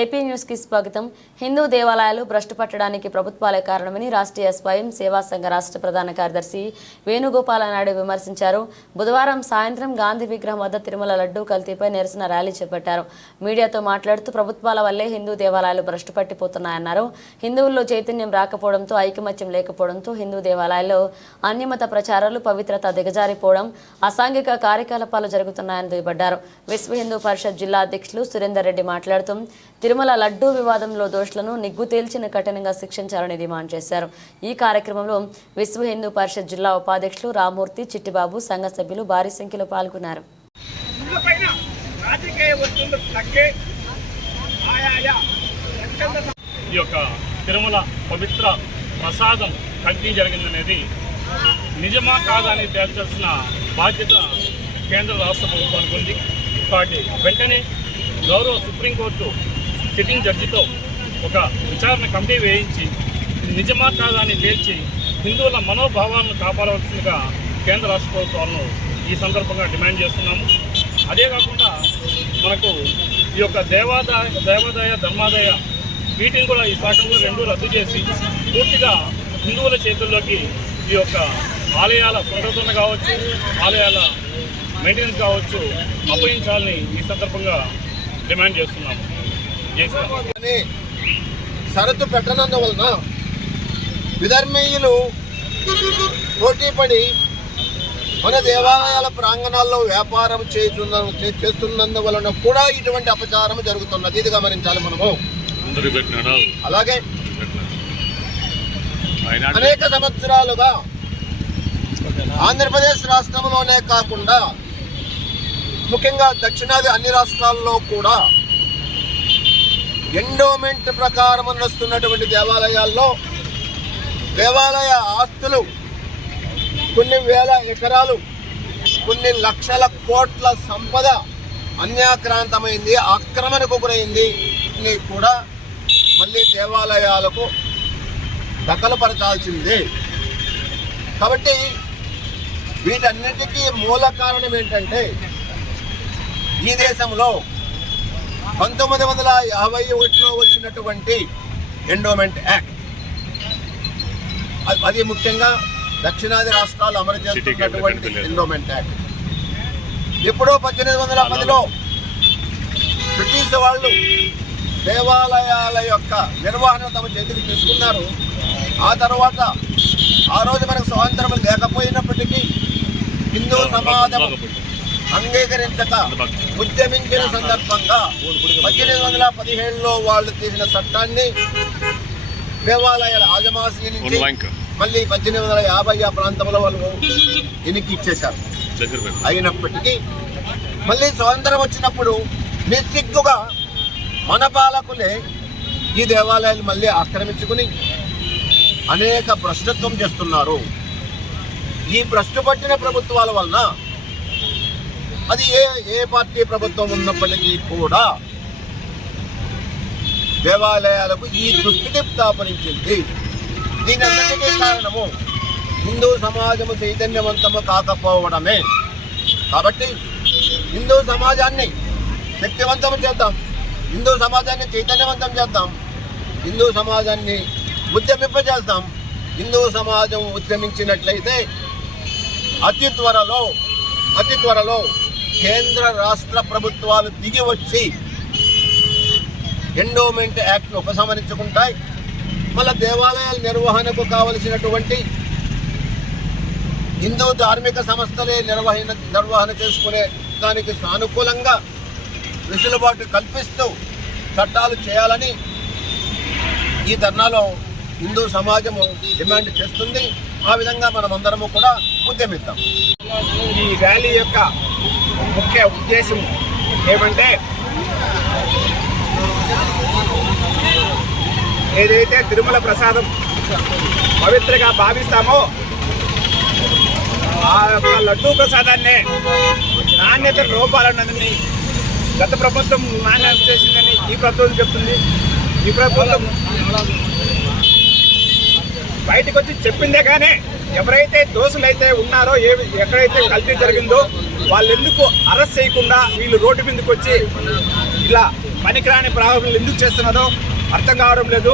AP న్యూస్కి స్వాగతం. హిందూ దేవాలయాలు భ్రష్టు పట్టడానికి ప్రభుత్వాలే కారణమని రాష్ట్రీయ స్వయం సేవా సంఘ రాష్ట్ర ప్రధాన కార్యదర్శి వేణుగోపాల నాయుడు విమర్శించారు. బుధవారం సాయంత్రం గాంధీ విగ్రహం వద్ద తిరుమల లడ్డూ కల్తీపై నిరసన ర్యాలీ చేపట్టారు. మీడియాతో మాట్లాడుతూ ప్రభుత్వాల వల్లే హిందూ దేవాలయాలు భ్రష్టు పట్టిపోతున్నాయన్నారు. హిందువుల్లో చైతన్యం రాకపోవడంతో ఐకమత్యం లేకపోవడంతో హిందూ దేవాలయాల్లో అన్యమత ప్రచారాలు పవిత్రత దిగజారిపోవడం అసాంఘిక కార్యకలాపాలు జరుగుతున్నాయని దుయ్యబడ్డారు. విశ్వ హిందూ పరిషత్ జిల్లా అధ్యక్షులు సురేందర్ రెడ్డి మాట్లాడుతూ తిరుమల లడ్డూ వివాదంలో దోషులను నిగ్గు తేల్చిన కఠినంగా శిక్షించాలని డిమాండ్ చేశారు. ఈ కార్యక్రమంలో విశ్వ హిందూ పరిషత్ జిల్లా ఉపాధ్యక్షులు రామూర్తి చిట్టిబాబు సంఘ సభ్యులు భారీ సంఖ్యలో పాల్గొన్నారు. తగ్గే ఈ యొక్క తిరుమల పవిత్ర ప్రసాదం కల్తీ జరిగిందనేది నిజమా కాదా అని తేల్చాల్సిన బాధ్యత కేంద్ర రాష్ట్ర ప్రభుత్వానికి ఉంది. కాబట్టి వెంటనే గౌరవ సుప్రీంకోర్టు సిట్టింగ్ జడ్జితో ఒక విచారణ కమిటీ వేయించి ఇది నిజమా కాదా అని తేల్చి హిందువుల మనోభావాలను కాపాడవలసిందిగా కేంద్ర రాష్ట్ర ప్రభుత్వాలను ఈ సందర్భంగా డిమాండ్ చేస్తున్నాము. అదే కాకుండా మనకు ఈ యొక్క దేవాదాయ దేవాదాయ ధర్మాదాయ వీటిని కూడా ఈ శాఖలో రెండు రద్దు చేసి పూర్తిగా హిందువుల చేతుల్లోకి ఈ యొక్క ఆలయాల పునరుద్ధరణ కావచ్చు ఆలయాల మెయింటెనెన్స్ కావచ్చు అప్పగించాలని ఈ సందర్భంగా డిమాండ్ చేస్తున్నాము. అని షరతు పెట్టనందువలన విధర్మీయులు పోటీపడి మన దేవాలయాల ప్రాంగణాల్లో వ్యాపారం చేస్తున్న చేస్తున్నందువలన కూడా ఇటువంటి అపచారం జరుగుతున్నది. ఇది గమనించాలి మనము. అలాగే అనేక సంవత్సరాలుగా ఆంధ్రప్రదేశ్ రాష్ట్రంలోనే కాకుండా ముఖ్యంగా దక్షిణాది అన్ని రాష్ట్రాల్లో కూడా ఎండోమెంట్ ప్రకారం నడుస్తున్నటువంటి దేవాలయాల్లో దేవాలయ ఆస్తులు కొన్ని వేల ఎకరాలు కొన్ని లక్షల కోట్ల సంపద అన్యాక్రాంతమైంది ఆక్రమణకు గురైంది ఇన్ని కూడా మళ్ళీ దేవాలయాలకు దఖలుపరచాల్సిందే. కాబట్టి వీటన్నిటికీ మూల కారణం ఏంటంటే ఈ దేశంలో పంతొమ్మిది వందల యాభై ఒకటిలో వచ్చినటువంటి ఎండోమెంట్ యాక్ట్ అది ముఖ్యంగా దక్షిణాది రాష్ట్రాలు అమలు చేస్తున్నటువంటి ఎండోమెంట్ యాక్ట్ ఎప్పుడో పద్దెనిమిది వందల పదిలో బ్రిటిష్ వాళ్ళు దేవాలయాల యొక్క నిర్వహణ తమ చేతికి తీసుకున్నారు. ఆ తర్వాత ఆ రోజు మనకు స్వాతంత్రం లేకపోయినప్పటికీ హిందూ సమాజం అంగీకరించక ఉద్యమించిన సందర్భంగా పద్దెనిమిది వందల పదిహేడులో వాళ్ళు తీసిన చట్టాన్ని దేవాలయాల ఆజమాసి నుంచి మళ్ళీ పద్దెనిమిది వందల యాభై ఆ ప్రాంతంలో వాళ్ళు ఎన్నిక ఇచ్చేశారు. అయినప్పటికీ మళ్ళీ స్వాతంత్రం వచ్చినప్పుడు నిస్సిగ్గుగా మన పాలకులే ఈ దేవాలయాలు మళ్ళీ ఆక్రమించుకుని అనేక భ్రష్టత్వం చేస్తున్నారు. ఈ భ్రష్టు పట్టిన ప్రభుత్వాల వలన అది ఏ ఏ పార్టీ ప్రభుత్వం ఉన్నప్పటికీ కూడా దేవాలయాలకు ఈ దుస్థితి స్థాపనించింది. దీని కారణము హిందూ సమాజము చైతన్యవంతము కాకపోవడమే. కాబట్టి హిందూ సమాజాన్ని శక్తివంతం చేద్దాం. హిందూ సమాజాన్ని చైతన్యవంతం చేద్దాం. హిందూ సమాజాన్ని ఉద్యమింపజేద్దాం. హిందూ సమాజం ఉద్యమించినట్లయితే అతి త్వరలో అతి త్వరలో కేంద్ర రాష్ట్ర ప్రభుత్వాలు దిగి వచ్చి ఎండోమెంట్ యాక్ట్ను ఉపసంహరించుకుంటాయి. మళ్ళా దేవాలయాల నిర్వహణకు కావలసినటువంటి హిందూ ధార్మిక సంస్థలే నిర్వహణ నిర్వహణ చేసుకునే దానికి సానుకూలంగా వెసులుబాటు కల్పిస్తూ చట్టాలు చేయాలని ఈ ధర్నాలో హిందూ సమాజము డిమాండ్ చేస్తుంది. ఆ విధంగా మనమందరము కూడా ఉద్యమిద్దాం. ఈ ర్యాలీ యొక్క ముఖ్య ఉద్దేశం ఏమంటే ఏదైతే తిరుమల ప్రసాదం పవిత్రగా భావిస్తామో ఆ యొక్క లడ్డూ ప్రసాదాన్నే నాణ్యత లోపాలన్నదని గత ప్రభుత్వం నాణ్యత చేసిందని ఈ ప్రభుత్వం చెప్తుంది. ఈ ప్రభుత్వం బయటకు వచ్చి చెప్పిందే కానీ ఎవరైతే దోషులైతే ఉన్నారో ఏ ఎక్కడైతే కల్తీ జరిగిందో వాళ్ళు ఎందుకు అరెస్ట్ చేయకుండా వీళ్ళు రోడ్డు మీదకి వచ్చి ఇలా పనికిరాని ప్రారంభాలు ఎందుకు చేస్తున్నారో అర్థం కావడం లేదు.